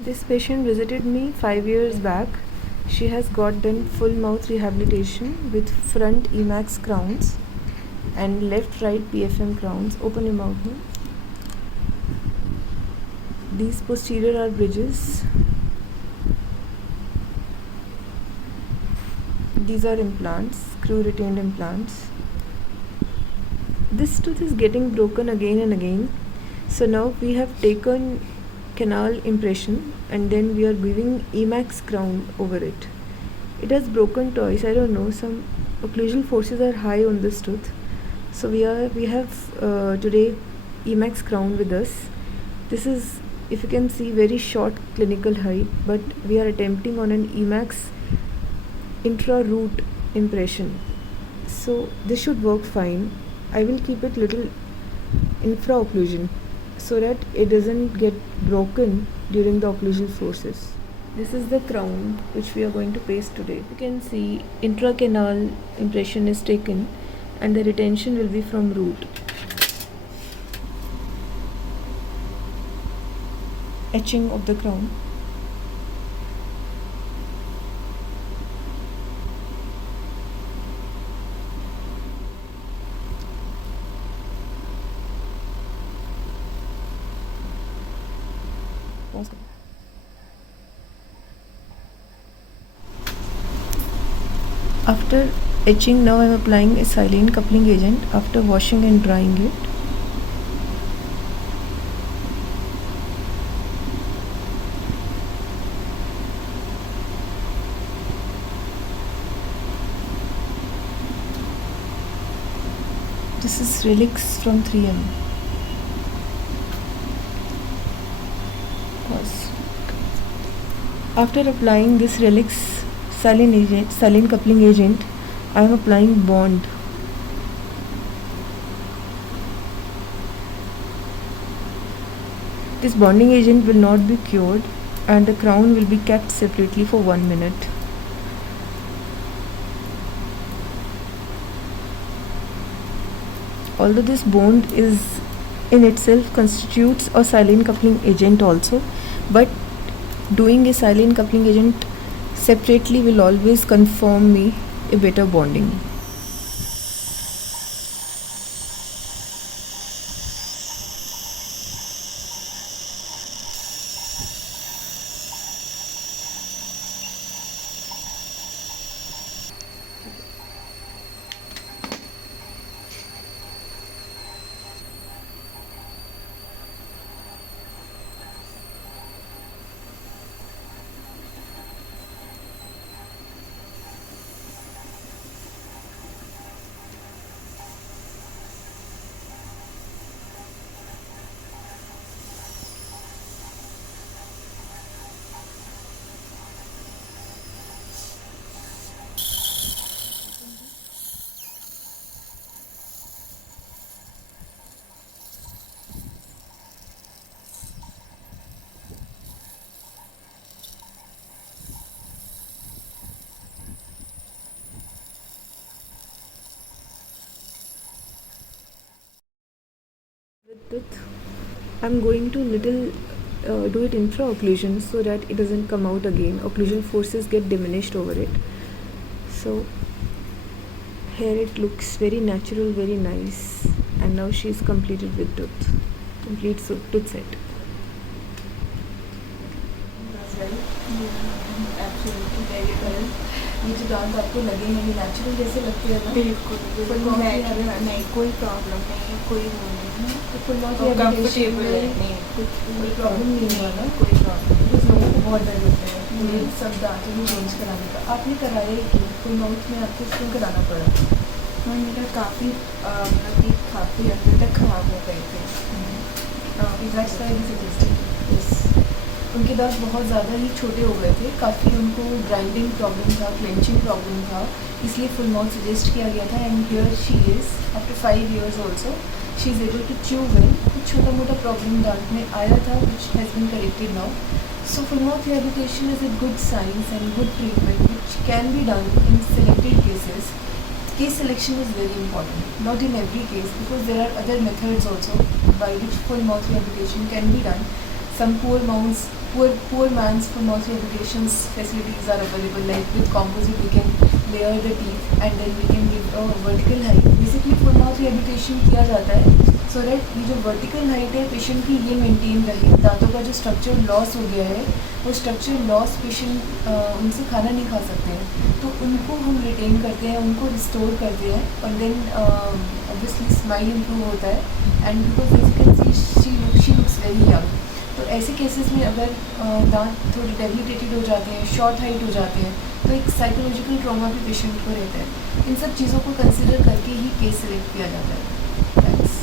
This patient visited me 5 years back. She has got done full mouth rehabilitation with front Emax crowns and left right PFM crowns. Open your mouth now. These posterior are bridges. These are implants, screw retained implants. This tooth is getting broken again and again. So now we have taken canal impression and then we are giving Emax crown over it. It has broken twice. I don't know, some occlusal forces are high on this tooth. So we have today Emax crown with us. This is, if you can see, very short clinical height, but we are attempting on an Emax intra-root impression. So this should work fine. I will keep it little infra-occlusion so that it doesn't get broken during the occlusal forces. This is the crown which we are going to paste today. You can see intracanal impression is taken and the retention will be from root. Etching of the crown. After etching, now I am applying a silane coupling agent after washing and drying it. This is Relix from 3M. Pause. After applying this Relix silane coupling agent, I am applying bond. This bonding agent will not be cured and the crown will be kept separately for 1 minute. Although this bond is in itself constitutes a silane coupling agent also, but doing a silane coupling agent separately will always confirm me a better bonding. With it, I'm going to do it infra-occlusion so that it doesn't come out again. Occlusal forces get diminished over it. So here it looks very natural, very nice, and now she's completed with complete tooth set. Absolutely very well. ये जो दांत आपको लगे हैं ये natural जैसे लगते हैं ना? बिल्कुल नहीं, कोई प्रॉब्लम नहीं है, कोई वो नहीं है, तो फुल माउथ कंफर्टेबल नहीं, कोई प्रॉब्लम नहीं हुआ ना? कोई प्रॉब्लम नहीं। कुछ लोगों को बहुत डर होता है मुझे सब दांतों में चेंज कराने का। आपने कराया ही क्यों? फुल माउथ में आपको क्यों कराना पड़ा? हाँ, मेरा काफ़ी अंदर तक ख़राब हो गए थे। उनके दांत बहुत ज़्यादा ही छोटे हो गए थे, काफ़ी उनको ग्राइंडिंग प्रॉब्लम था, क्लेंचिंग प्रॉब्लम था, इसलिए फुल माउथ सजेस्ट किया गया था। And here she is after 5 years also she is able to chew well. कुछ छोटा मोटा प्रॉब्लम दांत में आया था which has been corrected now. So full mouth rehabilitation is a good science and good treatment which can be done in selected cases. Case selection is very important, not in every case, because there are other methods also by which full mouth rehabilitation can be done. Some poor mouths poor man's full mouth rehabilitation facilities are available. Like with composite, we can layer the teeth and then we can give a vertical height. Basically full mouth rehabilitation किया जाता है so that ये जो vertical height है patient की ये maintain रहे. दांतों का जो स्ट्रक्चर लॉस हो गया है वो स्ट्रक्चर लॉस पेशेंट उनसे खाना नहीं खा सकते हैं, तो उनको हम रिटेन करते हैं, उनको रिस्टोर करते हैं और देन ऑब्वियसली स्माइल इम्प्रूव होता है and because as you can see she looks very young. तो ऐसे केसेस में अगर दांत थोड़े डेबिलिटेटेड हो जाते हैं, शॉर्ट हाइट हो जाते हैं, तो एक साइकोलॉजिकल ट्रॉमा भी पेशेंट को रहता है. इन सब चीज़ों को कंसिडर करके ही केस सिलेक्ट किया जाता है. थैंक्स.